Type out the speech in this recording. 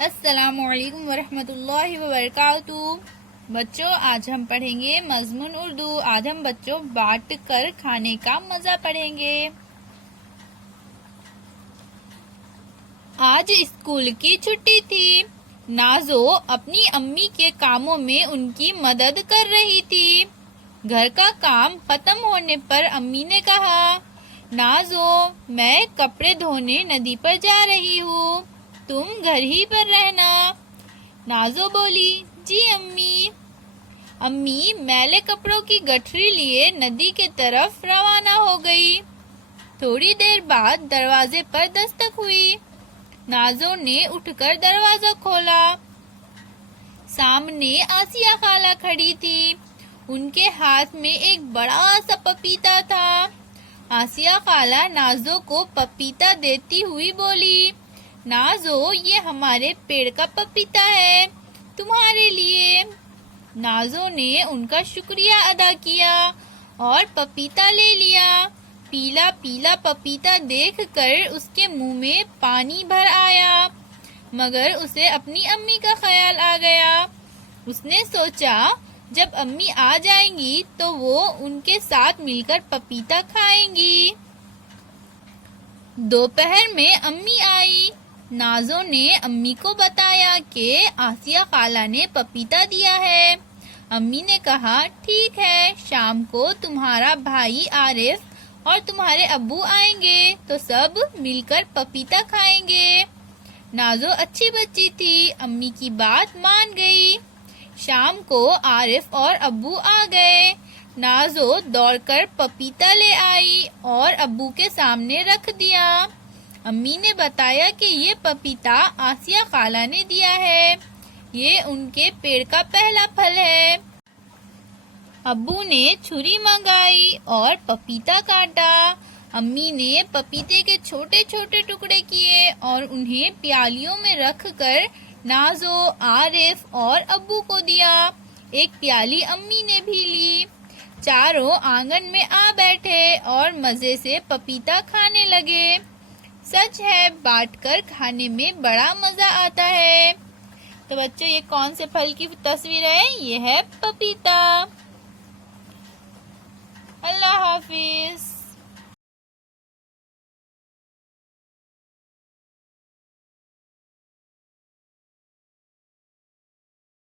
السلام علیکم ورحمۃ اللہ وبرکاتہ۔ بچوں، آج ہم پڑھیں گے مضمون اردو۔ آج ہم بچوں بانٹ کر کھانے کا مزہ پڑھیں گے۔ آج اسکول کی چھٹی تھی۔ نازو اپنی امی کے کاموں میں ان کی مدد کر رہی تھی۔ گھر کا کام ختم ہونے پر امی نے کہا، نازو میں کپڑے دھونے ندی پر جا رہی ہوں، تم گھر ہی پر رہنا۔ نازو بولی، جی امی۔ امی میلے کپڑوں کی گٹھری لیے ندی کے طرف روانہ ہو گئی۔ تھوڑی دیر بعد دروازے پر دستک ہوئی۔ نازو نے اٹھ کر دروازہ کھولا۔ سامنے آسیہ خالہ کھڑی تھی۔ ان کے ہاتھ میں ایک بڑا سا پپیتا تھا۔ آسیہ خالہ نازو کو پپیتا دیتی ہوئی بولی، نازو یہ ہمارے پیڑ کا پپیتا ہے، تمہارے لیے۔ نازو نے ان کا شکریہ ادا کیا اور پپیتا لے لیا۔ پیلا پیلا پپیتا دیکھ کر اس کے منہ میں پانی بھر آیا، مگر اسے اپنی امی کا خیال آ گیا۔ اس نے سوچا جب امی آ جائیں گی تو وہ ان کے ساتھ مل کر پپیتا کھائیں گی۔ دوپہر میں امی آئی۔ نازو نے امی کو بتایا کہ آسیہ خالہ نے پپیتا دیا ہے۔ امی نے کہا، ٹھیک ہے، شام کو تمہارا بھائی عارف اور تمہارے ابو آئیں گے تو سب مل کر پپیتا کھائیں گے۔ نازو اچھی بچی تھی، امی کی بات مان گئی۔ شام کو عارف اور ابو آ گئے۔ نازو دوڑ کر پپیتا لے آئی اور ابو کے سامنے رکھ دیا۔ امی نے بتایا کہ یہ پپیتا آسیہ خالہ نے دیا ہے، یہ ان کے پیڑ کا پہلا پھل ہے۔ ابو نے چھری منگائی اور پپیتا کاٹا۔ امی نے پپیتے کے چھوٹے چھوٹے ٹکڑے کیے اور انہیں پیالیوں میں رکھ کر نازو، عارف اور ابو کو دیا۔ ایک پیالی امی نے بھی لی۔ چاروں آنگن میں آ بیٹھے اور مزے سے پپیتا کھانے لگے۔ سچ ہے، بانٹ کر کھانے میں بڑا مزہ آتا ہے۔ تو بچوں، یہ کون سے پھل کی تصویر ہے؟ یہ ہے پپیتا۔ اللہ حافظ۔